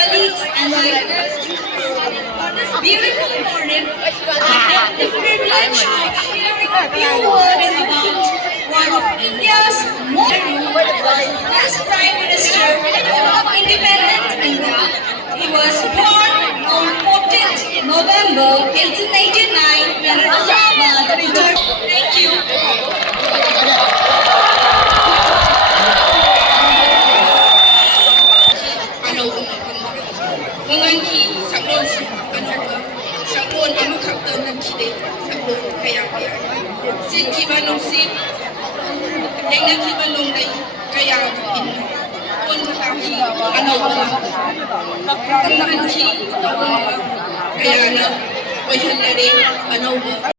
Colleagues and neighbors, on this beautiful morning, I have the privilege of sharing a few words about one of India's first Prime Minister of independent India. He was born on 14th November 1889 in Allahabad, Uttar Pradesh. Thank you. Mengenki saklon saklon anu kakta mengkide saklon kaya sit kibanong sit yang nak kibanong day kaya in pun kaki anu mengenki kaya na oy halare anu